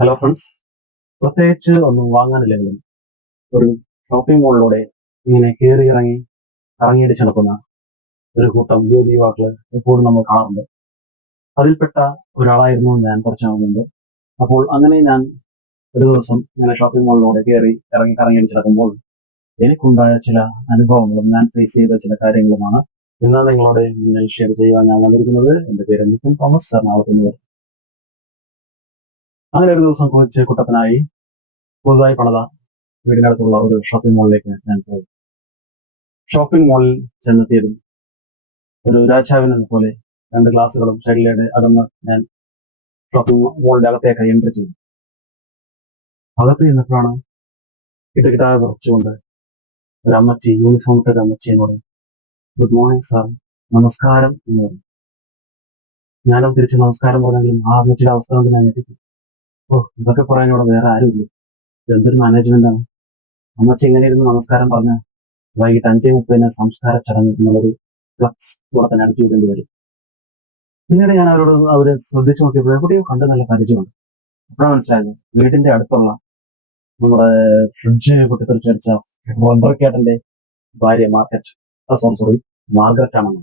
Hello friends പ്രത്യേകിച്ച് ഒന്നും വാങ്ങാനില്ലെങ്കിലും ഒരു ഷോപ്പിംഗ് മോളിലൂടെ ഇങ്ങനെ കയറി ഇറങ്ങി ഇറങ്ങിയടിച്ച് നടക്കുന്ന ഒരു കൂട്ടം യുവതി യുവാക്കൾ എപ്പോഴും നമ്മൾ കാണാറുണ്ട്. അതിൽപ്പെട്ട ഒരാളായിരുന്നു ഞാൻ കുറച്ച് അപ്പോൾ അങ്ങനെ ഞാൻ ഒരു ദിവസം ഇങ്ങനെ ഷോപ്പിംഗ് മോളിലൂടെ കയറി ഇറങ്ങി കറങ്ങിയടിച്ച് നടക്കുമ്പോൾ എനിക്കുണ്ടായ ചില അനുഭവങ്ങളും ഞാൻ ഫേസ് ചെയ്ത ചില കാര്യങ്ങളുമാണ് ഇന്ന് നിങ്ങളോട് മുന്നിൽ ഷെയർ ചെയ്യുവാൻ ഞാൻ വന്നിരിക്കുന്നത്. എന്റെ പേര് നിതിൻ തോമസ് എറണാകുളത്ത് നിന്ന് അങ്ങനെ ഒരു ദിവസം കുളിച്ച് കുട്ടപ്പനായി പുതുതായി പണിത വീടിനടുത്തുള്ള ഒരു ഷോപ്പിംഗ് മോളിലേക്ക് ഞാൻ പോയി. ഷോപ്പിംഗ് മോളിൽ ചെന്നെത്തിയതും ഒരു രാജാവിനെന്ന പോലെ രണ്ട് ഗ്ലാസുകളും ഷെഡിലേടെ അകന്ന് ഞാൻ ഷോപ്പിംഗ് മോളിന്റെ അകത്തേക്ക് എൻട്രി ചെയ്തു. അകത്ത് ചെന്നപ്പോഴാണ് കിട്ടകിട്ടാതെ കുറച്ചുകൊണ്ട് ഒരു അമ്മച്ചി യൂണിഫോം ഇട്ട ഒരു അമ്മച്ചി എന്നോട് ഗുഡ് മോർണിംഗ് സാർ നമസ്കാരം എന്ന് പറഞ്ഞു. ഞാനും തിരിച്ച് നമസ്കാരം പറഞ്ഞെങ്കിലും ആ അമ്മച്ചിയുടെ അവസ്ഥ കൊണ്ട് ഞാൻ ഞെട്ടി ഓ ഇതൊക്കെ പറയാൻ ഇവിടെ വേറെ ആരുമില്ല. എന്തൊരു മാനേജ്മെന്റ് ആണ്. അമ്മച്ച ഇങ്ങനെ ഇരുന്ന് നമസ്കാരം പറഞ്ഞ വൈകിട്ട് അഞ്ചേ മുപ്പതിന് സംസ്കാര ചടങ്ങ് എന്നുള്ളൊരു ഫ്ലക്സ് കൂടെ തന്നെ അടിച്ചു വിടേണ്ടി വരും. പിന്നീട് ഞാൻ അവരോട് അവരെ ശ്രദ്ധിച്ചു നോക്കിയപ്പോൾ എവിടെയോ കണ്ട് നല്ല പരിചയമുണ്ട്. അപ്പോഴാണ് മനസ്സിലായത് വീടിന്റെ അടുത്തുള്ള നമ്മുടെ ഫ്രിഡ്ജ് പൊട്ടിത്തെറിച്ചടിച്ച വണ്ടർക്കേട്ടന്റെ ഭാര്യ മാർക്കറ്റ്. സോറി സോറി മാർഗരറ്റ് ആണെന്ന്.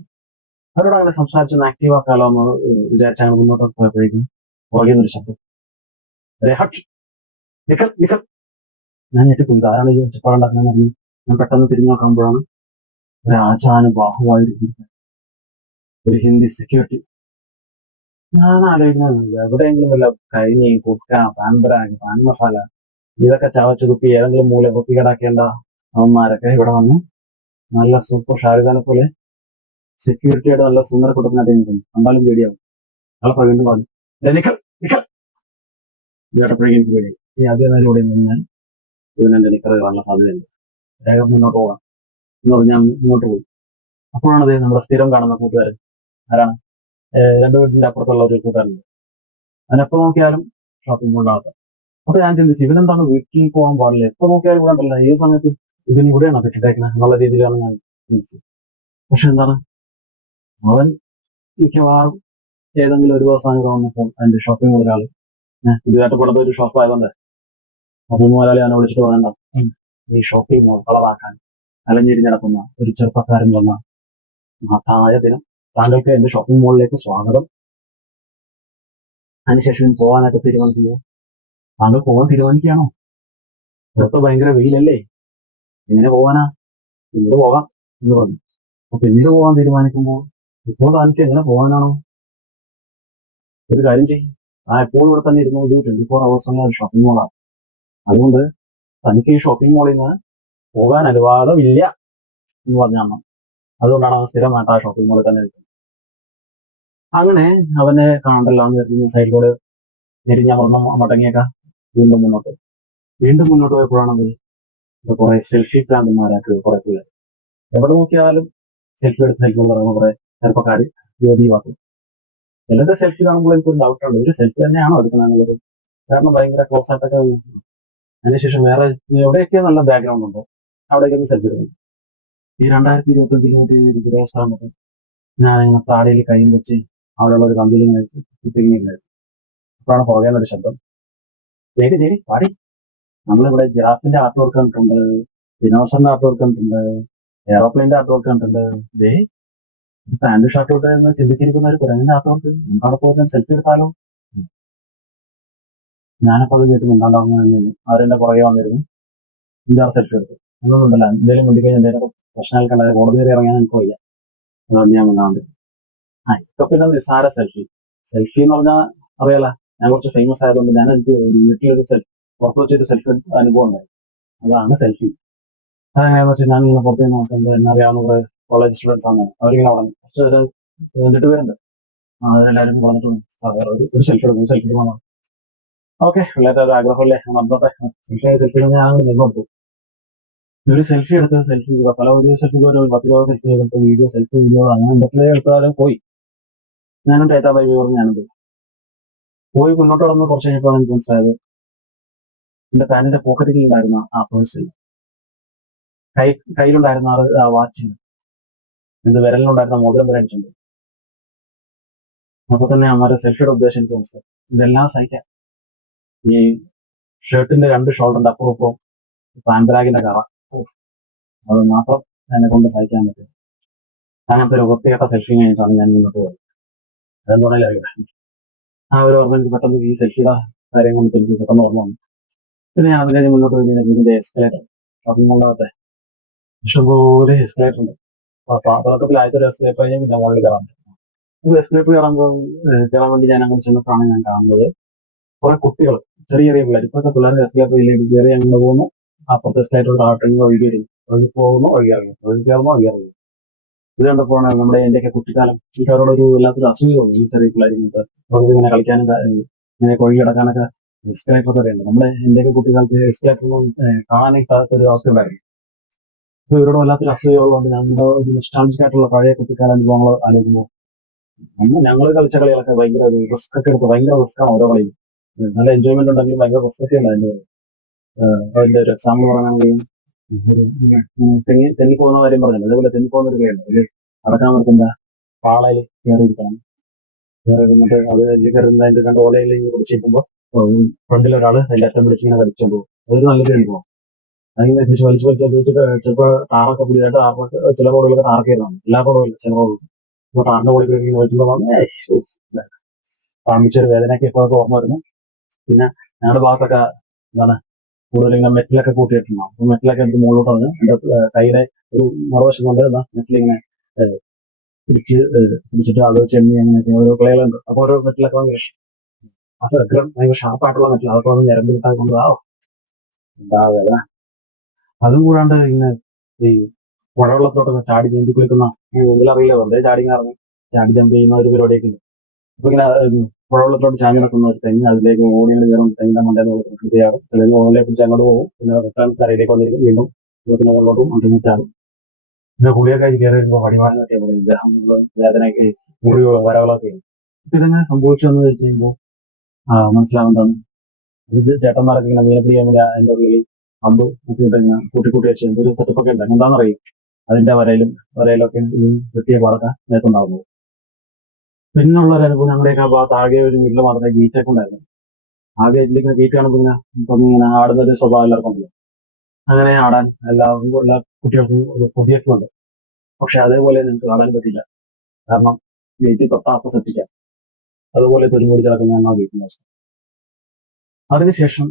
അവരോട് അങ്ങനെ സംസാരിച്ചൊന്ന് ആക്റ്റീവ് ആക്കാലോ എന്ന് വിചാരിച്ചാണ് മുന്നോട്ട് പോയപ്പോഴേക്കും പുറകെ ശബ്ദം. രഹക്ഷ് നിഖൽ ഞാൻ ഞെട്ടിപ്പോയി. ധാരാളം ഈ ഒച്ചപ്പാടുണ്ടാക്കാൻ പറഞ്ഞു ഞാൻ പെട്ടെന്ന് തിരിഞ്ഞു നോക്കുമ്പോഴാണ് ഒരു ആചാനുബാഹുവായിരിക്കുന്നത് ഒരു ഹിന്ദി സെക്യൂരിറ്റി ഞാൻ ആലോചിക്കുന്നത് എവിടെയെങ്കിലും വല്ല കരിഞ്ഞി കുക്ക പാൻപരാഗ് പാൻ മസാല ഇതൊക്കെ ചവച്ച് കുപ്പി ഏതെങ്കിലും മൂല കുപ്പി കിടക്കേണ്ട അവന്മാരൊക്കെ ഇവിടെ വന്നു നല്ല സൂപ്പർ ഷാരുഖാനെ പോലെ സെക്യൂരിറ്റിയുടെ നല്ല സുന്ദര കുട്ടത്തിനായിട്ട് നിൽക്കുന്നു. കണ്ടാലും പേടിയാവും. അയാളെ വീണ്ടും പറഞ്ഞു "ദേ നിഖൽ നിഖൽ. എനിക്ക് പേടിയായി ഈ ആദ്യ നേരം ഇവിടെ നിന്നാൽ ഇതിന് എന്റെ നിക്കറ് കയറാനുള്ള സാധ്യതയുണ്ട്. വേഗം മുന്നോട്ട് പോകാം. എന്ന് പറഞ്ഞാൽ മുന്നോട്ട് പോയി. അപ്പോഴാണ് അദ്ദേഹം നമ്മുടെ സ്ഥിരം കാണുന്ന കൂട്ടുകാരൻ. ആരാണ്? രണ്ടു വീട്ടിന്റെ അപ്പുറത്തുള്ള ഒരു കൂട്ടുകാരുണ്ട് അതിനെപ്പോ നോക്കിയാലും ഷോപ്പിംഗ് മോളിനകത്ത് അപ്പൊ ഞാൻ ചിന്തിച്ചു ഇവനെന്താണ് വീട്ടിൽ പോകാൻ പാടില്ല? എപ്പോ നോക്കിയാലും ഇവിടെ ഉണ്ടല്ലോ. ഈ സമയത്ത് ഇവൻ ഇവിടെയാണ് കെട്ടിട്ടേക്കുന്നത് എന്നുള്ള രീതിയിലാണ് ഞാൻ ചിന്തിച്ചത്. പക്ഷെ എന്താണ്? അവൻ മിക്കവാറും ഏതെങ്കിലും ഒരു ദിവസം അങ്ങനെ വന്നപ്പോൾ അതിന്റെ ഷോപ്പിംഗ് മോളിലാണ് ഒരാൾ പുതിയതായിട്ട് കൊടുത്ത ഒരു ഷോപ്പ് ആയതുകൊണ്ട്. അപ്പൊ മലയാളി എന്നെ വിളിച്ചിട്ട് പറയണ്ട. ഈ ഷോപ്പിംഗ് മോൾ കളറാക്കാൻ അലഞ്ഞിരിഞ്ഞ് നടക്കുന്ന ഒരു ചെറുപ്പക്കാരൻ വന്ന മഹത്തായ ദിനം. താങ്കൾക്ക് എന്റെ ഷോപ്പിംഗ് മോളിലേക്ക് സ്വാഗതം. അതിനുശേഷം പോകാനൊക്കെ പോകാനായിട്ട് തീരുമാനിക്കുന്നു. താങ്കൾ പോകാൻ തീരുമാനിക്കുകയാണോ? പുറത്ത് ഭയങ്കര വെയിലല്ലേ? എങ്ങനെ പോകാനാ? പിന്നീട് പോകാം എന്ന് പറഞ്ഞു. അപ്പൊ പിന്നീട് പോകാൻ തീരുമാനിക്കുമ്പോൾ ഇപ്പോൾ താങ്കൾക്ക് എങ്ങനെ പോകാനാണോ? ഒരു കാര്യം ചെയ്യും. ആ എപ്പോഴും ഇവിടെ തന്നെ ഇരുന്നു ഇത് ട്വന്റി ഫോർ അവേഴ്സ് ഉള്ള ഒരു ഷോപ്പിംഗ് മോളാണ് അതുകൊണ്ട് തനിക്ക് ഈ ഷോപ്പിംഗ് മോളിൽ നിന്ന് പോകാൻ അനുവാദമില്ല എന്ന് പറഞ്ഞ അമ്മ അതുകൊണ്ടാണ് അവൻ സ്ഥിരമായിട്ട് ആ ഷോപ്പിംഗ് മോളിൽ തന്നെ നിൽക്കുന്നത്. അങ്ങനെ അവനെ കാണണ്ടല്ലോ എന്ന് കരുതുന്ന സൈഡിലൂടെ ഞെരിഞ്ഞമർന്ന മടങ്ങിയൊക്കെ വീണ്ടും മുന്നോട്ട്. വീണ്ടും മുന്നോട്ട് പോയപ്പോഴാണെങ്കിൽ കുറെ സെൽഫി പ്രാന്തന്മാരായിട്ട് കുറെ പിള്ളേർ എവിടെ നോക്കിയാലും സെൽഫി എടുത്ത് സെൽഫി പറയുന്ന കുറെ ചെറുപ്പക്കാർ ജോലി യുവാക്കൾ ചിലരുടെ സെൽഫി കാണുമ്പോൾ എനിക്കൊരു ഡൗട്ട് ഉണ്ട്. ഒരു സെൽഫി തന്നെയാണോ എടുക്കണമെന്നുള്ളത് കാരണം ഭയങ്കര ക്ലോസ് ആയിട്ടൊക്കെ അതിനുശേഷം വേറെ എവിടെയൊക്കെ നല്ല ബാക്ക്ഗ്രൗണ്ട് ഉണ്ടോ അവിടെയൊക്കെ ഒന്ന് സെൽഫി എടുക്കുന്നു ഈ രണ്ടായിരത്തി ഇരുപത്തി അഞ്ചിൽ മറ്റേ ദുരവസ്ഥ ഞാൻ ഇങ്ങനെ താടിയിൽ കൈയും വെച്ച് അവിടെയുള്ള ഒരു കമ്പിയിൽ ഇങ്ങനെ വെച്ച് തിരിഞ്ഞിരുന്നത് അപ്പോഴാണ് ഒരു ശബ്ദം. ചേരി ചേരി പാടി. നമ്മളിവിടെ ജിറാഫിന്റെ ആർട്ട് വർക്ക് കണ്ടിട്ടുണ്ട് ഡിനോസറിന്റെ ആർട്ട് വർക്ക് കണ്ടിട്ടുണ്ട് എയറോപ്ലെയിന്റെ ആർട്ട് വർക്ക് കണ്ടിട്ടുണ്ട്. ദേ പാന്റ് ഷർട്ട് ഇട്ട് എന്ന് ചിന്തിച്ചിരിക്കുന്ന ഒരു കുരങ്ങിന്റെ വർക്ക് നമുക്ക് അവിടെ സെൽഫി എടുത്താലോ? ഞാനപ്പോൾ അത് കേട്ട് മിണ്ടാണ്ടാവുന്ന അവരെന്റെ പുറകെ വന്നിരുന്നു. ഇതാ സെൽഫി എടുത്തു ഒന്നുമില്ല എന്തെങ്കിലും മുണ്ടി കഴിഞ്ഞാൽ എന്തെങ്കിലും പ്രശ്നങ്ങൾ കണ്ടാൽ കോടതി വരെ ഇറങ്ങാൻ എനിക്ക് വയ്യ. അതുകൊണ്ട് ഞാൻ മിണ്ടാണ്ട്. ആ ഇപ്പൊ പിന്നെ നിസ്സാര സെൽഫി സെൽഫി എന്ന് പറഞ്ഞാൽ അറിയാലോ ഞാൻ കുറച്ച് ഫേമസ് ആയതുകൊണ്ട് ഞാൻ എനിക്ക് വീട്ടിലൊരു സെൽഫി പുറത്ത് വെച്ചൊരു സെൽഫി അനുഭവം ഉണ്ടായി. അതാണ് സെൽഫി അതെങ്ങനെയാണെന്ന് വെച്ചാൽ ഞാൻ ഇങ്ങനെ പുറത്തേക്ക് നോക്കുമ്പോൾ എന്നറിയാവുന്ന കുറെ കോളേജ് സ്റ്റുഡൻസ് ആണ്. അവരിങ്ങനെ പറഞ്ഞു കുറച്ച് ഒരു എന്നിട്ട് പേരുണ്ട് ആ, പറഞ്ഞിട്ടുണ്ട് ഒരു സെൽഫി എടുക്കും. സെൽഫി എടുക്കണം ഓക്കെ പിള്ളേരുടെ ഒരു ആഗ്രഹമല്ലേ? നടന്നോട്ടെ സെൽഫി സെൽഫി ഞാൻ നിന്നോട്ടു ഒരു സെൽഫി എടുത്ത് സെൽഫി പല ഒരു സെൽഫി ഒരു പത്ത് രൂപ സെൽഫി എടുത്ത്. വീഡിയോ സെൽഫി വീഡിയോ അങ്ങനെ എന്തൊക്കെ എടുത്താലും പോയി. ഞാനും ടേറ്റാ ബൈ പറഞ്ഞ് ഞാനും പോയി. പോയി മുന്നോട്ട് കടന്ന് കുറച്ച് കഴിഞ്ഞപ്പോഴാണ് എനിക്ക് മനസ്സിലായത്. എന്റെ പാനിന്റെ പോക്കറ്റിൽ ഉണ്ടായിരുന്ന ആ പേഴ്സിൽ കൈ കയ്യിലുണ്ടായിരുന്ന ആ വാച്ചിൽ ഇത് വിരലിലുണ്ടായിരുന്ന മോതിരം വരെ അടിച്ചിട്ടുണ്ട്. അപ്പൊ തന്നെ അമ്മയുടെ സെൽഫിയുടെ ഉദ്ദേശം എനിക്ക് മനസ്സിലായി ഇതെല്ലാം സഹിക്കാം. ഈ ഷർട്ടിന്റെ രണ്ട് ഷോൾഡറിന്റെ അപ്പുറം പാൻബ്രാഗിന്റെ കറ. അത് മാത്രം എന്നെ കൊണ്ട് സഹിക്കാൻ പറ്റും. അങ്ങനത്തെ ഒരു വൃത്തികെട്ട സെൽഫി കഴിഞ്ഞിട്ടാണ് ഞാൻ മുന്നോട്ട് പോയത്. അറിയാം ആ ഒരു ഓർമ്മ എനിക്ക് പെട്ടെന്ന് ഈ സെൽഫിയുടെ കാര്യം കൊണ്ട് എനിക്ക് പെട്ടെന്ന് ഓർമ്മ വന്നു. പിന്നെ ഞാൻ അതിനെ മുന്നോട്ട് പോയി എസ്കലേറ്റർ ഷോപ്പിംഗ് മോളിനകത്തെ ഇഷ്ടംപോലെ എസ്കലേറ്റർ ഉണ്ട്. അപ്പൊ തുടക്കത്തിൽ ആദ്യത്തെ ഒരു എസ്കേപ്പ് കഴിഞ്ഞ് പിന്നെ മുകളിൽ കയറാൻ പറ്റും. എസ്കലേറ്റർ കയറുമ്പോൾ കയറാൻ വേണ്ടി ഞാൻ അങ്ങനെ ചെന്നപ്പോഴാണ് ഞാൻ കാണുന്നത്. കുറെ കുട്ടികൾ ചെറിയ ചെറിയ പിള്ളേർ ഇപ്പോഴത്തെ പിള്ളേർ എസ്കലേറ്ററിലേക്ക് കയറി അങ്ങനെ പോകുന്നു. അപ്പുറത്തെ എസ്കലേറ്റർ ആട്ടങ്ങൾ ഒഴുകി വരും. ഒഴുകി പോകുന്നു ഒഴുകി ഇറങ്ങി. ഒഴുകി കയറുന്നു ഒഴുകി ഇറങ്ങി. ഇത് കണ്ടപ്പോഴാണ് നമ്മുടെ എന്റെയൊക്കെ കുട്ടിക്കാലം. അവരോടൊരു വല്ലാത്തൊരു അസൂയ തോന്നി ഈ ചെറിയ പിള്ളേർ അവർക്ക് ഇങ്ങനെ കളിക്കാനും ഇങ്ങനെ കൊഴി കിടക്കാനൊക്കെ എസ്കേപ്പ് ഒക്കെ ഉണ്ട് നമ്മുടെ എന്റെയൊക്കെ കുട്ടിക്കാലത്ത് എസ്കേപ്പ് കിട്ടാത്ത ഒരു അവസ്ഥ ഉണ്ടായിരുന്നു. അപ്പൊ ഇവരോട് വല്ലാത്തൊരു അസൂയ ഞങ്ങളുടെ ഒരു nostalgic ആയിട്ടുള്ള പഴയ കുട്ടിക്കാല അനുഭവങ്ങൾ ആലോചിക്കുമ്പോൾ നമ്മൾ ഞങ്ങൾ കളിച്ച കളികളൊക്കെ ഭയങ്കര റിസ്ക് ഒക്കെ എടുത്ത് ഭയങ്കര റിസ്ക് ആണ് ഓരോ കളിയും. നല്ല എൻജോയ്മെന്റ് ഉണ്ടെങ്കിലും ഭയങ്കര റിസ്ക് ഒക്കെ ഉണ്ട് അതിന്റെ അതിന്റെ ഒരു എക്സാമ്പിൾ പറയുകയാണെങ്കിൽ തെങ്ങി പോകുന്ന കാര്യം പറഞ്ഞു അതേപോലെ തെങ്ങി പോകുന്ന ഒരു കളിയുണ്ട്. ഒരു അടക്കാൻ പറ്റുന്ന പാളയിൽ കയറി ഇരിക്കണം. കയറി ഇരുന്നിട്ട് അത് വലിയ കയറുന്ന അതിന്റെ രണ്ട് ഓലയിൽ പിടിച്ചിരിക്കുമ്പോൾ ഫ്രണ്ടിൽ ഒരാൾ അതിന്റെ അറ്റം പിടിച്ചിങ്ങനെ കളിച്ചോണ്ട് പോകും. അതൊരു നല്ലൊരു അനുഭവം. അതിങ്ങനെ വലിച്ച് വലിച്ചു വലിച്ച് വലിച്ചിട്ട് ചിലപ്പോൾ ടാറൊക്കെ പുതിയതായിട്ട് ടാറൊക്കെ ചില റോഡുകളൊക്കെ ടാർക്ക് ചെയ്തതാണ് എല്ലാ റോഡുകളും ചില റോഡുകളും. അപ്പൊ ടാറിന്റെ മുകളിൽ കയറി ഇങ്ങനെ വലിച്ചുകൊണ്ട് കാമിച്ചൊരു വേദനയൊക്കെ ഇപ്പോഴൊക്കെ ഓർമ്മ വരുന്നു. പിന്നെ ഞങ്ങളുടെ ഭാഗത്തൊക്കെ എന്താണ് കൂടുതൽ ഇങ്ങനെ മെറ്റിലൊക്കെ കൂട്ടിയിട്ടുണ്ടാവും അപ്പൊ മെറ്റിലൊക്കെ എനിക്ക് മുകളിലോട്ട് വന്ന് എന്റെ കയ്യിലെ ഒരു മറുവശം കൊണ്ട് മെറ്റിലിങ്ങനെ പിടിച്ച് പിടിച്ചിട്ട് അത് ചെണ്ണി അങ്ങനെയൊക്കെ ഓരോ കളികളുണ്ട് അപ്പൊ ഓരോ മെറ്റിലൊക്കെ ഭയങ്കര അപ്പൊ എത്ര ഭയങ്കര ഷാർപ്പായിട്ടുള്ള മെറ്റിൽ അതൊക്കെ വന്ന് ഞരമ്പ് കിട്ടാൻ കൊണ്ട് ആ എന്താ വേദന അതും കൂടാണ്ട് ഇങ്ങനെ ഈ പുഴവെള്ളത്തിലോട്ടൊക്കെ ചാടി നീന്തി കുളിക്കുന്ന നീന്തലറിയില്ല വെറുതെ ചാടി ഇറങ്ങി. ചാടി ജമ്പ് ചെയ്യുന്ന ഒരു പരിപാടിയൊക്കെ ഉണ്ട്. അപ്പൊ ഇങ്ങനെ പുഴവെള്ളത്തിലോട്ട് ചാടി നടക്കുന്ന ഒരു തെങ്ങ് അതിലേക്ക് ഓടിയാണ് കയറും. തെങ്ങിന്റെ മണ്ടേന്ന് കൃത്യമാകും ചിലർ ഓണിലെ കുറിച്ച് അങ്ങോട്ട് പോകും. പിന്നെ റിട്ടേൺ കരയിലേക്ക് വന്നിരിക്കും. വീണ്ടും വീട്ടിന് മുകളിലോട്ടും അങ്ങനെ ചാടും. പിന്നെ കുളിയൊക്കെ ആയി കയറി വരുമ്പോൾ വടിവാനൊക്കെ പറയും ദേഹം വേദനയൊക്കെ മുറിവുകളും വരകളൊക്കെ. അപ്പൊ ഇതെങ്ങനെ സംഭവിച്ചെന്ന് വെച്ച് കഴിയുമ്പോൾ മനസ്സിലാവുന്നതാണ്. ചേട്ടന്മാരൊക്കെ ഇങ്ങനെ മീനപ്പിടിക്കാൻ വേണ്ടി അതിന്റെ ഉള്ളിൽ പമ്പ് കൂട്ടിയിട്ട് ഇങ്ങനെ കൂട്ടി കൂട്ടി വെച്ച് എന്തൊരു സെറ്റപ്പ് ഒക്കെ ഉണ്ട് എന്താണെന്ന് അറിയും? അതിന്റെ വരയിലും വരയിലൊക്കെ വെട്ടിയ പാടൊക്കെ നേരത്തുണ്ടാവുന്നത് പിന്നുള്ള ഒരു അനുഭവം ഞങ്ങളുടെയൊക്കെ ആ ഭാഗത്ത് ആകെ ഒരു വീട്ടിൽ മാത്രമേ ഗേറ്റൊക്കെ ഉണ്ടായിരുന്നു ആകെ ഗേറ്റിലേക്ക് ഗീറ്റ് കാണുമ്പോൾ ഇങ്ങനെ ഇപ്പം ഇങ്ങനെ ആടുന്ന ഒരു സ്വഭാവം എല്ലാവർക്കും അങ്ങനെ ആടാൻ എല്ലാവർക്കും എല്ലാ കുട്ടികൾക്കും ഒരു കൊതിയൊക്കെ ഉണ്ട്. പക്ഷെ അതേപോലെ നിങ്ങൾക്ക് ആടാൻ പറ്റില്ല കാരണം ഗേറ്റ് തൊട്ടാപ്പ് ഓപ്പോസിറ്റിക്കാം അതുപോലെ തൊരുമൂടി കിടക്കുന്നതാണ് ആ ഗേറ്റിന്റെ അവസ്ഥ. അതിനുശേഷം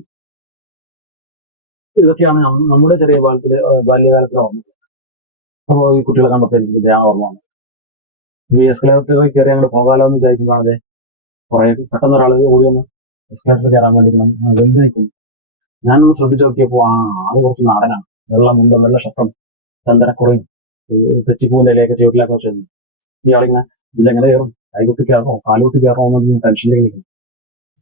ഇതൊക്കെയാണ് നമ്മുടെ ചെറിയ ബാല്യത്തിലെ ബാല്യകാലത്തിൽ ഓർമ്മ അപ്പോൾ ഈ കുട്ടികളെ ഇതേ ആ ഓർമ്മ വന്നു. ഈ എസ്കലേറ്ററിൽ കയറി അങ്ങോട്ട് പോകാലോ എന്ന് വിചാരിക്കുമ്പോൾ അതെ കുറെ പെട്ടെന്ന് ഒരാൾ ഓടി വന്ന് എസ്കലേറ്ററിൽ കയറാൻ വേണ്ടി വെറുതെ നിൽക്കുന്നു ഞാനൊന്ന് ശ്രദ്ധിച്ചു നോക്കിയപ്പോൾ ആ ആൾ കുറച്ച് നാടനാണ്. വെള്ളം മുണ്ടും വെള്ള ഷർട്ടും ചന്ദനക്കുറയും തെച്ചിപ്പൂവിന്റെ ഇലയൊക്കെ ചുവട്ടിലൊക്കെ വെച്ചിരുന്നു ഇയാളിങ്ങനെ ഇതിലെങ്ങനെ കയറും? കൈകുത്തി കയറണോ? കാലുകുത്തി കയറണോ എന്നൊന്നും ടെൻഷൻ നിൽക്കും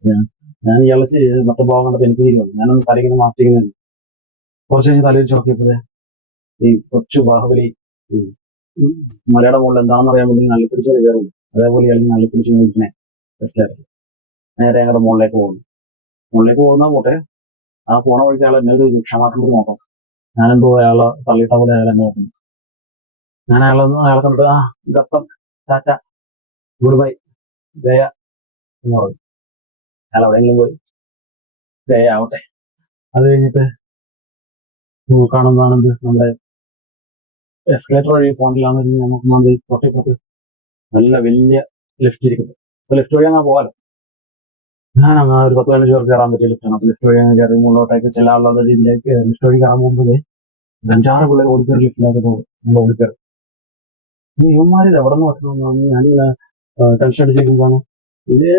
ഞാൻ ഞാൻ ഇയാളെ മറ്റു ഭാഗം കണ്ടപ്പോൾ എനിക്ക് തിരിഞ്ഞു. ഞാനൊന്ന് തലയിങ്ങനെ മാറ്റി. കുറച്ച് കഴിഞ്ഞ് തലയിൽ ചോക്കിയപ്പോൾ ഈ കൊച്ചു ബാഹുബലി ഈ മലയുടെ മുകളിൽ എന്താണെന്ന് അറിയാൻ വേണ്ടി നള്ളിപ്പിടിച്ച് കയറും. അതേപോലെ ഇയാൾ നള്ളിപ്പിടിച്ച് ഇങ്ങനെ എസ്കലേറ്റർ നേരെ ഞങ്ങളുടെ മുകളിലേക്ക് പോകുന്നു. മുകളിലേക്ക് പോകുന്ന പോട്ടെ ആ പോണ വഴിക്ക് അയാൾ എന്നെ ഒരു ഒരു നോക്കാം. ഞാനെന്തോ അയാളെ തള്ളിയിട്ട പോലെ അയാളെ നോക്കുന്നു. ഞാൻ അയാളെ അയാളെ കണ്ടിട്ട് ആ ഗപ്പം ടാറ്റ ഗുഡ് ബൈ ദയ എന്ന് പറഞ്ഞു. അയാൾ എവിടെയെങ്കിലും പോയി ദയ ആവട്ടെ. അത് കഴിഞ്ഞിട്ട് കാണുന്നതാണ് എന്ത് നമ്മുടെ എസ്കലേറ്റർ വഴി പോണ്ടിലാണെന്ന് നമുക്ക് തൊട്ടിപ്പുറത്ത് നല്ല വലിയ ലിഫ്റ്റ് ഇരിക്കുന്നത് അപ്പൊ ലിഫ്റ്റ് വഴി അങ്ങനെ പോകാലോ. ഞാൻ അങ്ങനെ ഒരു പത്ത് പതിനഞ്ച് പേർക്ക് കയറാൻ പറ്റിയ ലിഫ്റ്റാണ് ആണ്. ലിഫ്റ്റ് വഴി അങ്ങനെ കയറി മുകളിലോട്ടേക്ക് ചെല്ലാനുള്ള രീതിയിലേക്ക് ലിഫ്റ്റ് വഴി കയറാൻ പോകുമ്പോൾ ഒരു അഞ്ചാറ് പിള്ളേർ ഓടിക്കയറി ലിഫ്റ്റിലേക്ക് പോകും. നമ്മൾ ഓടിക്കയറി ഇവന്മാർ ഇത് എവിടെ നിന്ന് വരണമെന്നാണ് ഞാനിങ്ങനെ ടെൻഷൻ അടിച്ചിരിക്കുമ്പോഴാണ് ഇത്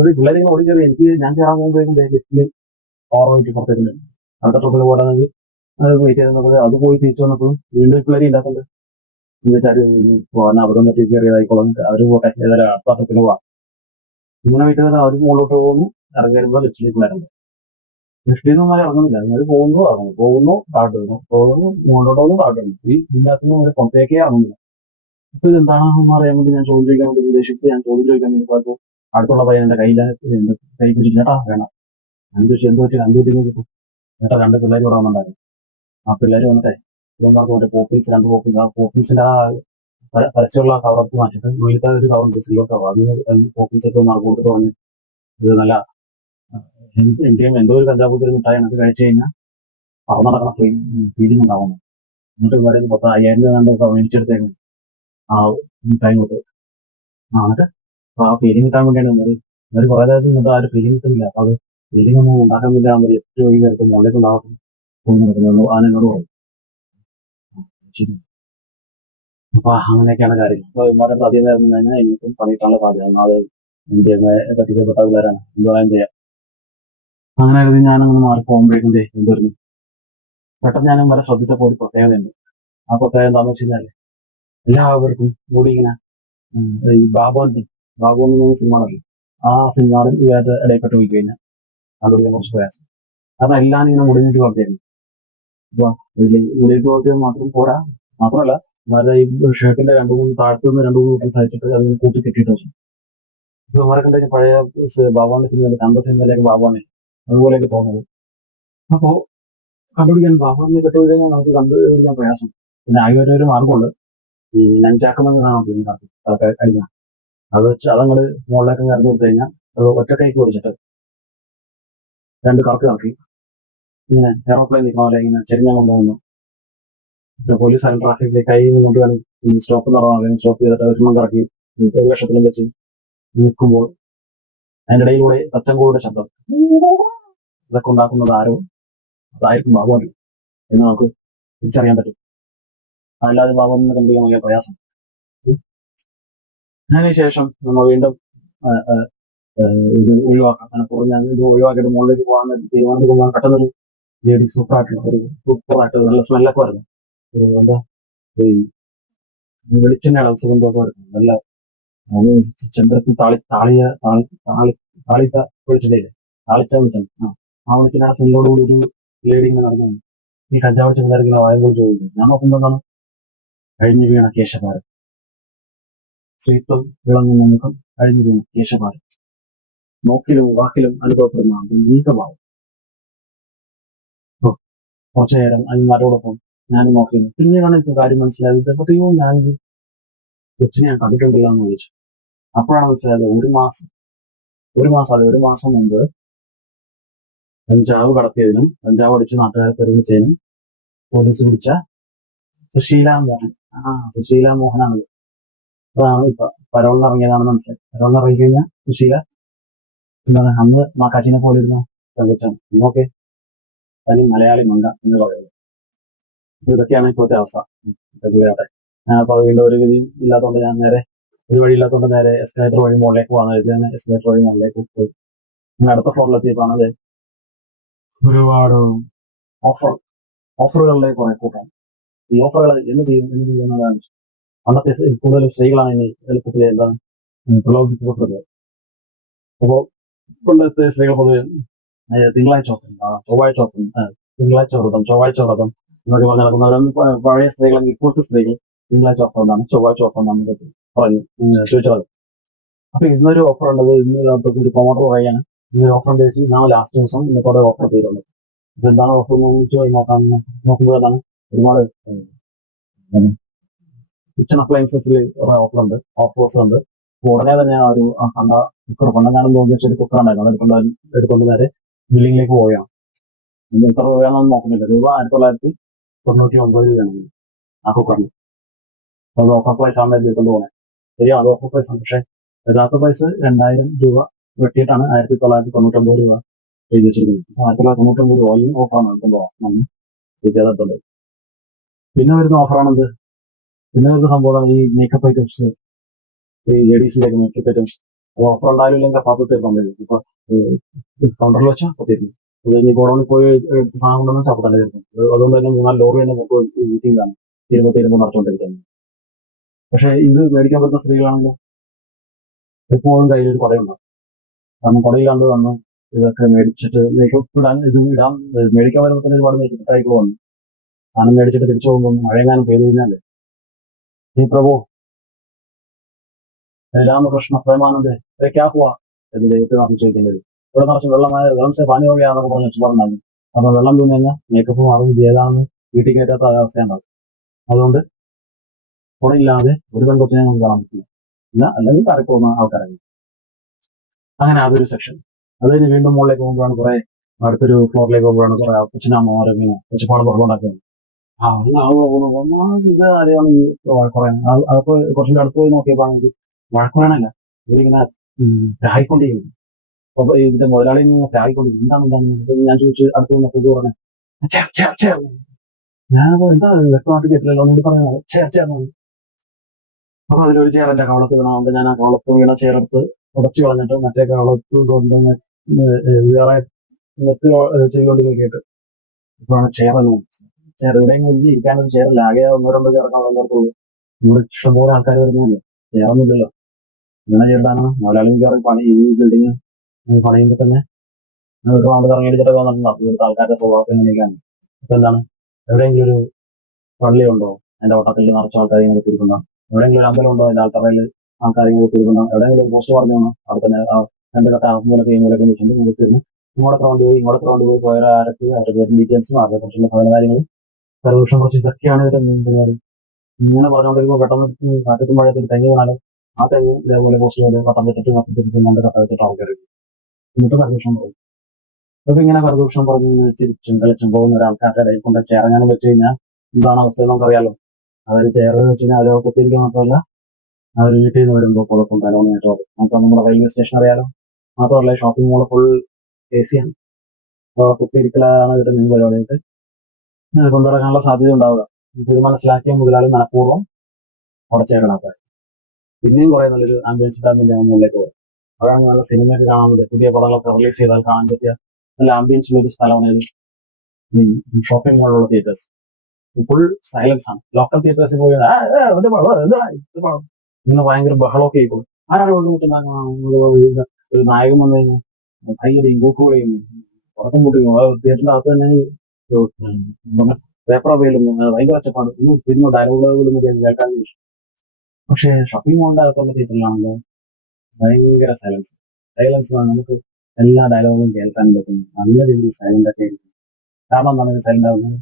ഒരു പിള്ളേരെ ഓടിക്കയറി എനിക്ക് ഞാൻ കയറാൻ പോകുമ്പോഴേക്കും ലിഫ്റ്റിൽ ഓർമ്മ വെച്ച് പുറത്തേക്ക്. അടുത്ത ട്രിപ്പിൽ പോരാണെങ്കിൽ അത് വെയിറ്റ് ചെയ്തപ്പോൾ അത് പോയി തിരിച്ചു വന്നപ്പോൾ വീണ്ടും പിള്ളേരെ ഇല്ലാത്തതുകൊണ്ട് എന്ന് വെച്ചാൽ പോകാൻ അവിടെ മറ്റേ കയറിയതായിക്കോളും അവർ പോട്ടെ ഏതായാലും ട്രിപ്പിന് പോവാം. ഇങ്ങനെ വെയിറ്റ് ചെയ്താൽ അവർ മുകളിലോട്ട് പോകുന്നു ഇറങ്ങി വരുമ്പോൾ ലക്ഷ്മിക്ക് വരുന്നത് ലക്ഷ്മി ഒന്നും അവർ ഇറങ്ങുന്നില്ല. അവർ പോകുന്നു ഇറങ്ങുന്നു പോകുന്നു താഴ്ത്തു വരുന്നു പോകുന്നു മുകളിലോട്ട് പോകുന്നു താഴ്ത്തു വരുന്നു ഈ ഇതിനകത്തുനിന്ന് അവർ പുറത്തേക്കേ ഇറങ്ങുന്നില്ല. അപ്പൊ ഇതെന്താണെന്ന് അറിയാൻ വേണ്ടി ഞാൻ ചോദ്യം ചോദിക്കാൻ വേണ്ടി ഉദ്ദേശിച്ച് ഞാൻ ചോദ്യം ചോദിക്കാൻ വേണ്ടി പോയപ്പോൾ അടുത്തുള്ള പയ്യൻ എന്റെ കയ്യില കൈ ചേട്ടാ വേണം. ഞാൻ ചോദിച്ചു എന്ത് പറ്റി? രണ്ടു പറ്റി? നോക്കിയപ്പോൾ ചേട്ടാ രണ്ട് പിള്ളേർ കൂടെ വന്നിട്ടുണ്ടായിരുന്നു. ആ പിള്ളേർ വന്നിട്ട് ഇവന്മാർക്ക് പറഞ്ഞു പോപ്പീസ് രണ്ട് പോപ്പീസ് ആ പോപ്പീസിന്റെ ആ പരസ്യമുള്ള ആ കവറൊക്കെ മാറ്റിയിട്ട് ഉള്ളിലത്തെ ഒരു കവറുണ്ട് സിൽവർ കവർ അതിന് പോപ്പീസ് ഒക്കെ മാർക്ക് കൊടുത്തിട്ട് പറഞ്ഞു. ഇത് നല്ല എന്റെയും എന്തോ ഒരു കഞ്ചാബൂത്തിൽ മിഠായി അത് കഴിച്ചു കഴിഞ്ഞാൽ അവർ നടക്കുന്ന ഫീലിംഗ് ഉണ്ടാവുന്നു. എന്നിട്ട് നിന്ന് പത്ത് അയ്യായിരം രൂപ കണ്ട് മേടിച്ചെടുത്തേക്ക് ആ മിഠായി കൊടുത്ത്. എന്നിട്ട് ആ ഫീലിംഗ് കിട്ടാൻ വേണ്ടിയാണ് ഇവർ ഇവർ കുറെ നേരത്തെ ആ ഒരു ഫീലിംഗ് കിട്ടുന്നില്ല. അപ്പൊ അത് ഫീലിംഗ് ഒന്നും ഉണ്ടാക്കാൻ വേണ്ടി ആകുമ്പോൾ ലിഫ്റ്റ് വഴി നേരത്തെ മുകളിലേക്ക് ഉണ്ടാവും തോന്നി നടക്കുന്നത് ആന എന്നോട് പറയും ശരി അപ്പൊ അങ്ങനെയൊക്കെയാണ് കാര്യങ്ങൾ. അപ്പൊ വിമാനം അധികം നേരം തന്നെ എനിക്കും പണിയിട്ടാനുള്ള സാധ്യത അത് ഇന്ത്യ പറ്റിക്കപ്പെട്ട പിള്ളേരാണ്. എന്ത് പറയാൻ ചെയ്യാം? അങ്ങനെ കരുതി ഞാൻ അങ്ങനെ മാറി പോകുമ്പോഴേക്കും എന്തൊരു പെട്ടെന്ന് ഞാൻ വരെ ശ്രദ്ധിച്ചപ്പോൾ ഒരു പ്രത്യേകതയുണ്ട്. ആ പ്രത്യേകത എന്താണെന്ന് വെച്ച് കഴിഞ്ഞാൽ എല്ലാവർക്കും കൂടി ഇങ്ങനെ ഈ ബാബുവിന്റെ ബാബു എന്ന് സിനിമ ഉണ്ടല്ലോ. ആ സിനിമയുടെ ഇവരുടെ ഇടയിൽപ്പെട്ട് പോയി കഴിഞ്ഞാൽ അതുകൊണ്ട് കുറച്ച് പ്രയാസം. കാരണം എല്ലാം ഇങ്ങനെ മുടിഞ്ഞിട്ട് വളർത്തിയായിരുന്നു മുടിയിട്ട് വളർത്തിയത് മാത്രം പോരാ. മാത്രമല്ല വേറെ ഈ ഷർട്ടിന്റെ രണ്ടു മൂന്ന് താഴ്ത്തു നിന്ന് രണ്ടു മൂന്ന് കൂട്ടം സഹിച്ചിട്ട് അതിന് കൂട്ടി കെട്ടിയിട്ടുണ്ട്. ഇപ്പൊ ഇവരെ കണ്ടു പഴയ ബാബാന്റെ സിനിമയിലെ ചന്ത സിനിമയിലേക്ക് ബാബാനെ അതുപോലെയൊക്കെ തോന്നുന്നത്. അപ്പോ കണ്ടുപിടിക്കാൻ ബാബാനെ കെട്ടുപോയി കഴിഞ്ഞാൽ നമുക്ക് കണ്ടുപിടിക്കാൻ പ്രയാസം. പിന്നെ ആകെ ഒരു മാർഗമുണ്ട്. ഈ നഞ്ചാക്കുന്ന കാണാൻ അതൊക്കെ അടിക്കണം അത് വെച്ച് അതങ്ങൾ മുകളിലേക്ക് കയറി കൊടുത്തു കഴിഞ്ഞാൽ അത് ഒറ്റ കൈക്ക് പിടിച്ചിട്ട് രണ്ട് കറക്ക് കറക്കി. ഇങ്ങനെ എയറോപ്ലെയിൻ നിൽക്കുന്ന പോലെ ഇങ്ങനെ ചെരിഞ്ഞ കൊണ്ടുവന്നു പോലീസ് അതിന് ട്രാഫിക്കിൽ കൈ കൊണ്ട് വേണം സ്റ്റോപ്പ് പറഞ്ഞാൽ സ്റ്റോപ്പ് ചെയ്തിട്ട് ഒരു കറക്കി ഒരു ലക്ഷത്തിലും വെച്ച് നിൽക്കുമ്പോൾ അതിന്റെ ഇടയിലൂടെ തച്ചങ്കോയുടെ ശബ്ദം. ഇതൊക്കെ ഉണ്ടാക്കുന്നത് ആരോ? അതായിരിക്കും ബാബുവല്ല എന്ന് നമുക്ക് തിരിച്ചറിയാൻ പറ്റും. അതല്ലാതെ എന്ന് കണ്ടുപിടിക്കാൻ ഭയങ്കര പ്രയാസം. അതിനുശേഷം നമ്മൾ വീണ്ടും ഇത് ഒഴിവാക്കാം. അങ്ങനെ ഞാൻ ഇത് ഒഴിവാക്കിയിട്ട് മുകളിലേക്ക് പോകാൻ തീരുമാനിക്കുമ്പോൾ പെട്ടെന്നൊരു ലേഡി സൂപ്പർ ആയിട്ടുള്ള ഒരു സൂപ്പർ ആയിട്ട് നല്ല സ്മെല്ലൊക്കെ വരുന്നു ഒരു എന്താ ഈ വെളിച്ചെണ്ണയുടെ സുഗന്ധമൊക്കെ വരുന്നു നല്ല ചെമ്പരത്തി താളി താളിയ താളി താളി താളിത്ത വെളിച്ചെണ്ണയില്ലേ? താളിച്ച വെളിച്ചെണ്ണ. ആ ആ വെളിച്ചെണ്ണ സ്മെല്ലോട് കൂടി ഒരു ലേഡി ഇങ്ങനെ നടന്നു. ഈ കഞ്ചാവ് ചെന്നായിരിക്കുന്ന വായം കൊണ്ട് ചോദിക്കുന്നു ഞാൻ നോക്കുമ്പോൾ എന്താണ്? കഴിഞ്ഞു വീണ കേശഭാരം സ്ത്രീത്വം വിളങ്ങുന്ന മുഖം കഴിഞ്ഞു വീണ കേശഭാരം നോക്കിലും വാക്കിലും അനുഭവപ്പെടുന്ന ഓ, കുറച്ചു നേരം അനിമാരോടൊപ്പം ഞാൻ നോക്കിയിരുന്നു. പിന്നീടാണ് എനിക്ക് കാര്യം മനസ്സിലായത് ഇതേപ്പറ്റിയും ഞാൻ കൊച്ചിനെ ഞാൻ കണ്ടിട്ടുണ്ടല്ലോ എന്ന് ചോദിച്ചു അപ്പോഴാണ് മനസ്സിലായത് ഒരു മാസം ഒരു മാസം അതെ ഒരു മാസം മുമ്പ് കഞ്ചാവ് കടത്തിയതിനും കഞ്ചാവ് അടിച്ച് നാട്ടുകാരെ തെരഞ്ഞെടുത്തതിനും പോലീസ് പിടിച്ച സുശീല മോഹൻ. ആ സുശീല മോഹനാണ് അതാണ് ഇപ്പൊ പരോളിന് ഇറങ്ങിയതാണെന്ന് മനസ്സിലായി പരോളിന് ഇറങ്ങി കഴിഞ്ഞാൽ സുശീല എന്താണ് അന്ന് മാക്കാച്ചിനെ പോലെ ഇരുന്ന? പെൺകൊച്ചാണ് ഇന്നൊക്കെ തനി മലയാളി മങ്ക എന്ന് പറയുന്നത് അപ്പൊ ഇതൊക്കെയാണ് ഇപ്പോഴത്തെ അവസ്ഥ. ഞാൻ അത് വീണ്ടും ഒരു വിധി ഇല്ലാത്തതുകൊണ്ട് ഞാൻ നേരെ ഒരു വഴി ഇല്ലാത്തതുകൊണ്ട് നേരെ എസ്കലേറ്റർ വഴി മുകളിലേക്ക് പോകാൻ ഞാൻ എസ്കലേറ്റർ വഴി മുകളിലേക്ക് പോയി. ഞാൻ അടുത്ത ഫ്ലോറിലെത്തിയപ്പോഴാണ് അത് ഒരുപാട് ഓഫർ ഓഫറുകളുടെ കുറെ കൂട്ടം ഈ ഓഫറുകൾ എന്ത് ചെയ്യും? എന്ത് ചെയ്യും എന്നതാണ്. അന്നത്തെ കൂടുതലും സ്ത്രീകളാണ് ഇനി എളുപ്പത്തിൽ എന്താണ്? പ്രലോഭിക്കപ്പെട്ടത് അപ്പോ ഇപ്പോഴത്തെ സ്ത്രീകൾ പൊതുവെ തിങ്കളാഴ്ച ഓപ്പൺ ചൊവ്വാഴ്ച ഓപ്പൺ തിങ്കളാഴ്ച വ്രതം ചൊവ്വാഴ്ച വ്രതം എന്നൊക്കെ പറഞ്ഞ് നടക്കുന്ന പഴയ സ്ത്രീകൾ ഇപ്പോഴത്തെ സ്ത്രീകൾ തിങ്കളാഴ്ച ഓഫർ എന്നാണ് ചൊവ്വാഴ്ച ഓഫർ എന്നാണ് പറഞ്ഞു ചോദിച്ചത്. അപ്പൊ ഇന്നൊരു ഓഫർ ഉള്ളത് ഇന്ന് ഒരു പ്രൊമോട്ടർ പറയാണ് ഇന്നൊരു ഓഫർ ഉണ്ട് വെച്ച് നാളെ ലാസ്റ്റ് ദിവസം ഇന്ന് കുറെ ഓഫർ ചെയ്തിട്ടുണ്ട് അപ്പൊ എന്താണ് ഓഫർ ചോദിച്ചു നോക്കാൻ നോക്കുമ്പോഴാണ് ഒരുപാട് കിച്ചൺ അപ്ലയൻസസിൽ കുറെ ഓഫർ ഉണ്ട് ഓഫേഴ്സ് ഉണ്ട്. ഉടനെ തന്നെ ആ ഒരു കണ്ട കുക്കർ കൊണ്ടാണ് ഞാനും വെച്ചൊരു കുക്കർ ഉണ്ടായിരുന്നു എടുക്കുന്ന എടുക്കൊണ്ട് നേരെ ബില്ലിങ്ങിലേക്ക് പോവുകയാണ്. എത്ര രൂപയാണെന്ന് നോക്കുന്നില്ല. രൂപ ആയിരത്തി തൊള്ളായിരത്തി തൊണ്ണൂറ്റി ഒമ്പത് രൂപയാണ് ആ കുക്കറിന് അത് ഓഫർ പ്രൈസ് ആണ് എഴുതിയിട്ടുണ്ട് പോകുന്നത് ശരിയാ അത് ഓഫർ പ്രൈസ് ആണ്. പക്ഷെ യഥാർത്ഥ പ്രൈസ് രണ്ടായിരം രൂപ വെട്ടിയിട്ടാണ് ആയിരത്തി തൊള്ളായിരത്തി തൊണ്ണൂറ്റൊമ്പത് രൂപ എഴുതി വെച്ചിരിക്കുന്നത്. ആയിരത്തി തൊള്ളായിരത്തി തൊണ്ണൂറ്റൊമ്പത് രൂപ ഓയിൽ ഓഫറാണ് അടുത്ത നമ്മൾ എഴുതിയതായിട്ടുള്ളത് പിന്നെ വരുന്ന ഓഫറാണ് എന്ത്? പിന്നെ വരുന്ന സംഭവമാണ് ഈ മേക്കപ്പ് ഐറ്റംസ് ഈ ലേഡീസിന്റെ മേക്കപ്പ് ഐറ്റംസ് ഓഫർ ഇല്ലെങ്കിൽ പാത്രം തീർക്കാൻ പറ്റും ഇപ്പൊ കൗണ്ടറിൽ വെച്ചാൽ അപ്പൊ തീർന്നു അത് കഴിഞ്ഞ് ഗോഡൌണിൽ പോയി എടുത്ത സാധനം കൊണ്ടുവന്ന് അപ്പൊ തന്നെ തീർക്കും അതുകൊണ്ട് തന്നെ മൂന്നാൽ ലോറി തന്നെ മൊത്തം മീറ്റിംഗ് ആണ് തിരുമ്പോ തീരുമ്പോൾ നടത്തുകൊണ്ടിരിക്കുന്നത് പക്ഷെ ഇത് മേടിക്കാൻ പറ്റുന്ന സ്ത്രീകളാണെങ്കിൽ എപ്പോഴും കയ്യിൽ ഒരു കുടയുണ്ടാവും കാരണം കുടയിലാണ്ട് വന്ന് ഇതൊക്കെ മേടിച്ചിട്ട് ഇടാൻ ഇത് ഇടാൻ മേടിക്കാൻ വരുമ്പോൾ തന്നെ ഒരുപാട് മേക്കപ്പ് വന്നു സാധനം മേടിച്ചിട്ട് തിരിച്ചു പോകുമ്പോൾ മഴയെങ്ങാനും പെയ്തു കഴിഞ്ഞാൽ? ഈ പ്രഭു രാമകൃഷ്ണ പ്രേമാനന്ദ ഏ ക്യാ ഹുവാ എന്ന് ദൈവത്തെ നാം ചോദിക്കേണ്ടത്. ഇവിടെ നിറച്ച് വെള്ളമായ വെള്ളം പാനി വഴിയാണെന്നൊക്കെ പറഞ്ഞ് പറഞ്ഞാൽ അപ്പൊ വെള്ളം വീണ് കഴിഞ്ഞാൽ മേക്കപ്പ് മാറും ഏതാണെന്ന് വീട്ടിൽ കയറ്റാത്ത അവസ്ഥയുണ്ടാവും. അതുകൊണ്ട് കുടയില്ലാതെ ഒരു പെൺകൊച്ചിനെ നമുക്ക് കാണാൻ പറ്റില്ല. ഇല്ല അല്ലെങ്കിൽ കറക്കി പോകുന്ന അങ്ങനെ അതൊരു സെക്ഷൻ അത് കഴിഞ്ഞ് വീണ്ടും മുകളിലേക്ക് പോകുമ്പോഴാണ് കുറെ അടുത്തൊരു ഫ്ലോറിലേക്ക് പോകുമ്പോഴാണ് കുറെ അപ്പച്ചനമ്മമാരെ ഇങ്ങനെ ഒച്ചപ്പാട് പുറമുണ്ടാക്കുന്നത് ആ ഇത് ആരെയാണ് ഈ വഴക്കുറയാണ് അതൊക്കെ കുറച്ചുകൂടെ അടുത്ത് പോയി നോക്കിയപ്പോഴാണെങ്കിൽ വഴക്കുറയാണല്ല ഇവരിങ്ങനെ രായിക്കൊണ്ടിരിക്കുന്നു. അപ്പൊ ഇതിന്റെ മുതലാളി ഇങ്ങനെ രായിക്കൊണ്ടിരിക്കും എന്താണ് എന്താണ്? ഞാൻ ചോദിച്ചു അടുത്ത് ഇത് പറഞ്ഞു ഞാൻ ചേ, ചേ." ഞാനപ്പോ എന്താ വ്യക്തമായിട്ട് കേട്ടില്ലല്ലോ ഒന്നുകൂടി പറയാം ചേർച്ചയാണ് ചേർ അപ്പൊ അതിലൊരു ചെയർ എന്റെ കവളത്ത് വീണതുകൊണ്ട് ഞാൻ ആ കവളത്ത് വീണ ചേർത്ത് ഉടച്ചു കളഞ്ഞിട്ട് മറ്റേ കവളത്ത് കൊണ്ട് വേറെ നെറ്റ് ചെയ്തുകൊണ്ടിരിക്കുക കേട്ട്. ഇപ്പോഴാണ് ചെയർ എന്ന് എവിടെയെങ്കിലും ഒന്നും ഇരിക്കാനൊരു ചെയറില്ല ആകെ ഒന്നോ രണ്ടോ ചേർക്കാൻ ഇവിടെ ഇഷ്ടംപോലെ ആൾക്കാർ വരുന്നതല്ലേ? ചേർന്നില്ലല്ലോ ഇങ്ങനെ ചെയ്താണ് മലയാളം മിക്കവാറും പണി ഈ ബിൽഡിങ് പണിയുമ്പോൾ തന്നെ ഒരുപാട് കറങ്ങിയിട്ട് ഇവിടുത്തെ ആൾക്കാരുടെ സ്വഭാവം എങ്ങനെയൊക്കെയാണ് ഇപ്പൊ എന്താണ്? എവിടെയെങ്കിലും ഒരു പള്ളിയുണ്ടോ എന്റെ ഓട്ടത്തിൽ നിറച്ച ആൾക്കാർ ഇങ്ങനെ തിരിക്കുന്നുണ്ടോ എവിടെയെങ്കിലും ഒരു അമ്പലമുണ്ടോ ഉണ്ടോ? അതിന്റെ ആൾക്കാരിൽ ആൾക്കാർ ഇങ്ങനെ തിരിക്കുന്നുണ്ടോ എവിടെയെങ്കിലും ഒരു പോസ്റ്റ് പറഞ്ഞു അവിടെ തന്നെ രണ്ട് കട്ട മൂലൊക്കെ ഈ മൂലൊക്കെ വെച്ചിട്ട് ഇങ്ങോട്ട് റൗണ്ട് പോയി ഇങ്ങോട്ട് റൗണ്ട് പോയി പോയ ആരൊക്കെ അവരുടെ പേരും ഡീറ്റെയിൽസും അവരെ കുറിച്ചുള്ള സകല കാര്യങ്ങളും പരദൂഷണം കുറച്ച് ഇതൊക്കെയാണ് ഇവരുടെ മെയിൻ പരിപാടി. ഇങ്ങനെ പറഞ്ഞുകൊണ്ടിരിക്കുമ്പോൾ പെട്ടെന്ന് കാറ്റത്തും മഴയൊക്കെ തെങ്ങി വീണാലോ? ആ തെങ്ങ് ഇതേപോലെ പോസ്റ്റ് ചെയ്ത് കട്ടം വെച്ചിട്ട് കത്തിട്ട് നല്ല കട്ട വെച്ചിട്ട് ആൾക്കാർ എന്നിട്ട് പരദൂഷണം പറയും അപ്പൊ ഇങ്ങനെ പരദൂഷണം പറഞ്ഞു ചിരിച്ചും കളിച്ചും പോകുന്ന ഒരാൾക്കാരുടെ ഇടയിൽ കൊണ്ട് ചേറങ്ങാനും വെച്ച് കഴിഞ്ഞാൽ എന്താണ് അവസ്ഥ നമുക്കറിയാലോ. അവർ ചേർന്ന് വെച്ച് കഴിഞ്ഞാൽ അവർ കുത്തിരിക്കുക മാത്രമല്ല അവർ വീട്ടിൽ നിന്ന് വരുമ്പോൾ കുഴപ്പം തലോണിയായിട്ട് വരും. നമുക്ക് നമ്മുടെ റെയിൽവേ സ്റ്റേഷൻ അറിയാലോ. മാത്രമല്ല shopping mall full A C ആണ്. അവിടെ കുത്തിയിരിക്കലാണ് കിട്ടുന്ന മെയിൻ പരിപാടിയായിട്ട് കൊണ്ടുനടക്കാനുള്ള സാധ്യത ഉണ്ടാവുക. ഇത് മനസ്സിലാക്കിയ മുതലാളി മനഃപൂർവം അവിടെ ചേർക്കണാക്കാൻ പിന്നെയും കുറെ നല്ലൊരു ആംബിയൻസ് ഉണ്ടാകുന്ന മുകളിലേക്ക് പോകും അതാണ് നല്ല സിനിമയൊക്കെ കാണാൻ പറ്റിയ പുതിയ പടങ്ങളൊക്കെ റിലീസ് ചെയ്താൽ കാണാൻ പറ്റിയ നല്ല ആംബിയൻസ് ഉള്ള ഒരു സ്ഥലമാണ് ഷോപ്പിംഗ് മോളിലുള്ള തിയേറ്റേഴ്സ് ഫുൾ സൈലൻസ് ആണ് ലോക്കൽ തിയേറ്റേഴ്സിൽ പോയി ഇന്ന് ആ, ഇത് പടം, ഇത് പടം, ഇത് പടം." ഇങ്ങനെ ഭയങ്കര ബഹളമൊക്കെ ആയിക്കോളും ആരാണ് കൊണ്ടുപോയിട്ടുണ്ടാകുന്ന ഒരു നായകൻ വന്നു കഴിഞ്ഞാൽ ഭയങ്കര കൂക്കുകളെയും ഉറക്കം കൂട്ടുകയും തിയേറ്ററിന്റെ അകത്ത് തന്നെ പേപ്പർ അവയിലും ഭയങ്കര ഒച്ചപ്പാട് സിനിമ ഡയലോഗുകളും കൂടി കേൾക്കാൻ പക്ഷേ ഷോപ്പിംഗ് മോളിന്റെ അകത്തുള്ള തിയേറ്ററിലാണല്ലോ ഭയങ്കര സൈലൻസ് സൈലൻസ് നമുക്ക് എല്ലാ ഡയലോഗും കേൾക്കാൻ പറ്റും. നല്ല രീതിയിൽ സൈലന്റ് ഒക്കെ ആയിരിക്കും. കാരണം എന്താണ് സൈലന്റ് ആവുന്നത്?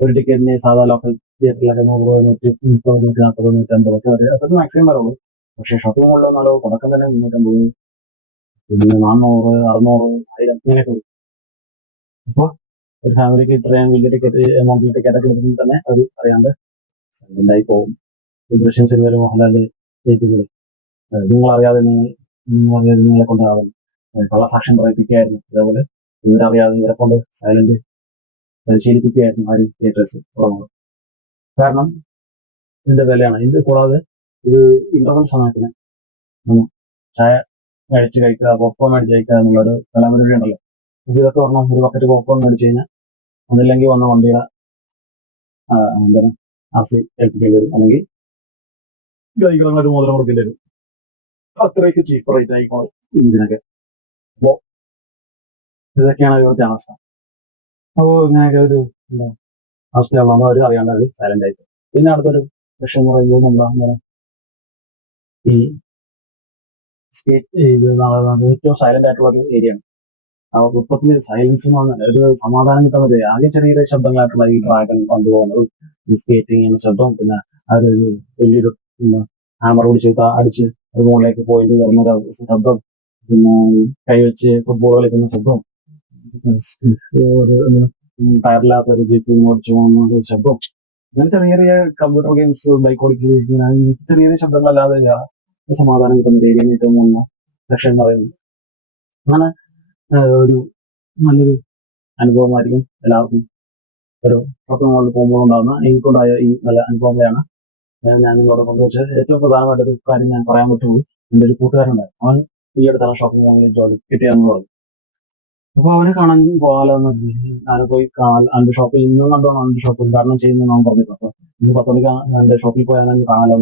ഒരു ടിക്കറ്റിന് സാധാ ലോക്കൽ തിയേറ്ററിലൊക്കെ നൂറ് നൂറ്റി മുപ്പത് നൂറ്റി നാൽപ്പത് നൂറ്റി അമ്പത് ഒക്കെ വരെ. അതൊക്കെ മാക്സിമം വരുള്ളൂ പക്ഷേ ഷോപ്പിംഗ് മോളിൽ വന്നാലോ തുടക്കം തന്നെ മുന്നൂറ്റമ്പത് പിന്നെ നാന്നൂറ് അറുന്നൂറ് ആയിരം ഇങ്ങനെയൊക്കെ വരും. അപ്പോൾ ഒരു ഫാമിലിക്ക് ഇത്രയും വലിയ ടിക്കറ്റ് എമൗണ്ടിൽ ടിക്കറ്റ് ഒക്കെ എടുക്കുമ്പോൾ തന്നെ അത് അറിയാണ്ട് സൈലന്റ് ആയി പോകും. ദൃശ്യം സിനിമയിൽ മോഹൻലാൽ ജയിക്കുന്നത് നിങ്ങൾ അറിയാതെ നിങ്ങൾ അറിയാതെ നിങ്ങളെ കൊണ്ടാകും കള്ളസാക്ഷ്യം പറയിപ്പിക്കുകയായിരുന്നു. അതേപോലെ ഇവരറിയാതെ ഇവരെ കൊണ്ട് സൈലന്റ് പരിശീലിപ്പിക്കുകയായിരുന്നു ആരും തിയേറ്റേഴ്സ് തുടങ്ങുന്നത് കാരണം ഇതിന്റെ വിലയാണ്. ഇത് കൂടാതെ ഇത് ഇന്റർവൽ സമയത്തിന് ചായ മേടിച്ച് കഴിക്കുക പോപ്കോൺ മേടിച്ച് കഴിക്കുക എന്നുള്ളൊരു കലാപരിപാടി ഉണ്ടല്ലോ. അപ്പൊ ഇതൊക്കെ പറഞ്ഞാൽ ഒരു ബക്കറ്റ് പോപ്കോൺ മേടിച്ച് കഴിഞ്ഞാൽ ഒന്നില്ലെങ്കിൽ വന്ന വണ്ടിയുടെ എന്താണ് ആസി ഏൽപ്പിക്കേണ്ടി വരും. അല്ലെങ്കിൽ ഒരു മോതിരം കൊടുക്കേണ്ടി വരും. അത്രയ്ക്ക് ചീപ്പ് റേറ്റ് ആയിക്കോളും ഇതിനൊക്കെ. അപ്പോ ഇതൊക്കെയാണ് ഇവിടുത്തെ അവസ്ഥ. അപ്പോ ഇങ്ങനെയൊക്കെ ഒരു എന്താ അവസ്ഥയുള്ള അവർ അറിയാണ്ട് അവർ സൈലന്റ് ആയിട്ട്. പിന്നെ അടുത്തൊരു വിഷയം എന്ന് പറയുമ്പോൾ എന്താ ഈ സ്റ്റേറ്റ് ഇത് ഏറ്റവും സൈലന്റ് ആയിട്ടുള്ള ഒരു ഏരിയ ആണ്. ആ മൊത്തത്തിൽ സൈലൻസ് എന്ന് പറഞ്ഞാൽ ഒരു സമാധാനം കിട്ടാൻ പറ്റില്ല. ആകെ ചെറിയ ശബ്ദങ്ങളായിട്ടുള്ള ഈ ഡ്രാഗൺ കൊണ്ടുപോകുന്നത് സ്കേറ്റിംഗ് എന്ന ശബ്ദവും പിന്നെ അതൊരു വലിയൊരു ഹാമർ പിടിച്ച് അടിച്ച് അത് മുകളിലേക്ക് പോയിട്ട് വരുന്ന ശബ്ദം. പിന്നെ കൈവച്ച് ഫുട്ബോൾ കളിക്കുന്ന ശബ്ദം. ഒരു ടയറില്ലാത്ത ഒരു ജീപ്പ് ഓടിച്ചു പോകുന്ന ഒരു ശബ്ദം. അങ്ങനെ ചെറിയ ചെറിയ കമ്പ്യൂട്ടർ ഗെയിംസ് ബൈക്ക് ഓടിക്കുക ഇങ്ങനെ ഈ ചെറിയ ചെറിയ ശബ്ദങ്ങളല്ലാതെ സമാധാനം കിട്ടുന്ന ഏരിയ ഏറ്റവും മുന്ന സെക്ഷൻ പറയുന്നത്. അങ്ങനെ ഒരു നല്ലൊരു അനുഭവമായിരിക്കും എല്ലാവർക്കും. ഒരു പത്ത് നാളിൽ പോകുമ്പോൾ ഉണ്ടാകുന്ന എനിക്കുണ്ടായ ഈ നല്ല അനുഭവങ്ങളാണ് ഞാൻ നിങ്ങളോട് കൊണ്ടുവച്ച് ഏറ്റവും പ്രധാനമായിട്ട് ഒരു കാര്യം ഞാൻ പറയാൻ പറ്റുള്ളൂ. എന്റെ ഒരു കൂട്ടുകാരുണ്ടായിരുന്നു അവൻ ഈ അടുത്താണ് ഷോപ്പിംഗ് മാളിൽ ജോലി കിട്ടിയെന്ന് പറഞ്ഞു. അപ്പൊ അവനെ കാണാൻ പോകാലോ എന്ന് കരുതി. ഞാൻ പോയി അവന്റെ ഷോപ്പിൽ ഇന്നും കണ്ടോണം അവന്റെ ഷോപ്പിൽ ഉദ്ഘാടനം ചെയ്യുന്നു അവൻ പറഞ്ഞിട്ടുണ്ട്. അപ്പൊ ഇന്ന് പത്ത് മണിക്ക് എന്റെ ഷോപ്പിൽ പോയാൽ അവൻ കാണാലോ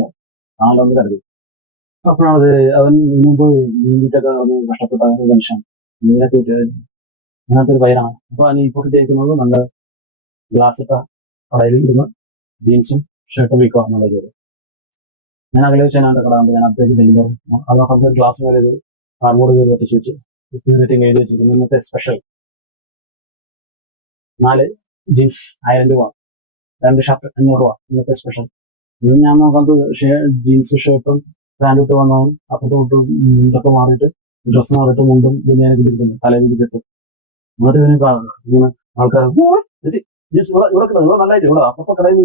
കാണാലോ എന്ന് കരുതി. അപ്പോഴത് അവൻ മുമ്പ് നീന്തിട്ടൊക്കെ ഒരു കഷ്ടപ്പെട്ട ഒരു മനുഷ്യൻ. വിട്ട് അങ്ങനത്തെ ഒരു പയറാണ് അപ്പൊ അവൻ ഇപ്പോൾ കിട്ടിയിരിക്കുന്നത് നല്ല ഗ്ലാസ് ഇട്ട കടയിൽ ഇരുന്ന് ജീൻസും ഷർട്ടും വിൽക്കുക എന്നുള്ള ജോലി ഞാൻ അകലെ കടാണ്ട് ഞാൻ കടാകുമ്പോൾ ഞാൻ അടുത്തേക്ക് ചെല്ലുമ്പോൾ അത് പറഞ്ഞ ഗ്ലാസ് മേലെ ഒരു കാർഡ്ബോർഡ് കയറി ഒട്ടിച്ച് വെച്ച് റേറ്റിംഗ് എഴുതി വെച്ചിരിക്കുന്നു. ഇന്നത്തെ സ്പെഷ്യൽ നാല് ജീൻസ് ആയിരം രൂപ രണ്ട് ഷർട്ട് അഞ്ഞൂറ് രൂപ ഇന്നത്തെ സ്പെഷ്യൽ ഇന്ന് ഞാൻ നോക്കുന്നത് ജീൻസ് ഷർട്ടും പാന്റ് ഇട്ട് വന്നതും അപ്പത്തെ തൊട്ട് മുണ്ടൊക്കെ മാറിയിട്ട് ഡ്രസ്സ് മാറിയിട്ട് മുണ്ടും ബനിയാനൊക്കെ ഇരിക്കുന്നു തലയിൽ കെട്ടും എന്നിട്ട് കാ- ഇങ്ങനെ ആൾക്കാർ ഇവിടെ കിടന്നു ഇവിടെ നല്ലതായിട്ട് ഇവിടെ അപ്പൊ കടയിൽ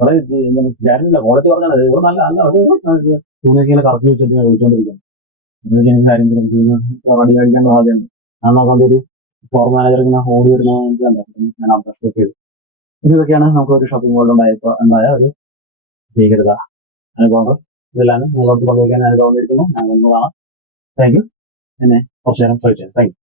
കടയിൽ ഗ്യാരണ്ടില്ല ക്വാളിറ്റി പറഞ്ഞാൽ ഇവിടെ നല്ല തുണിയൊക്കെ ഇങ്ങനെ കറക്കി വെച്ചിട്ട് വിളിച്ചോണ്ടിരിക്കണം അതൊക്കെ എനിക്ക് കാര്യങ്ങളും ഞാൻ അതൊരു ഫ്ലോർ മാനേജർ ഇങ്ങനെ ഓടി എനിക്ക് ഞാൻ അവിടെ സ്റ്റോപ്പ് ചെയ്തു. ഇതൊക്കെയാണ് നമുക്ക് ഒരു ഷോപ്പിംഗ് മോളിൽ ഉണ്ടായപ്പോൾ ഉണ്ടായ ഒരു ഭീകരത. അനുഭവങ്ങൾ ഇതെല്ലാം നിങ്ങളോട് പങ്കുവയ്ക്കാൻ അനുഭവം ഞാൻ കാണാം താങ്ക് യു എന്നെ കുറച്ചു നേരം ശ്രമിച്ചു താങ്ക് യു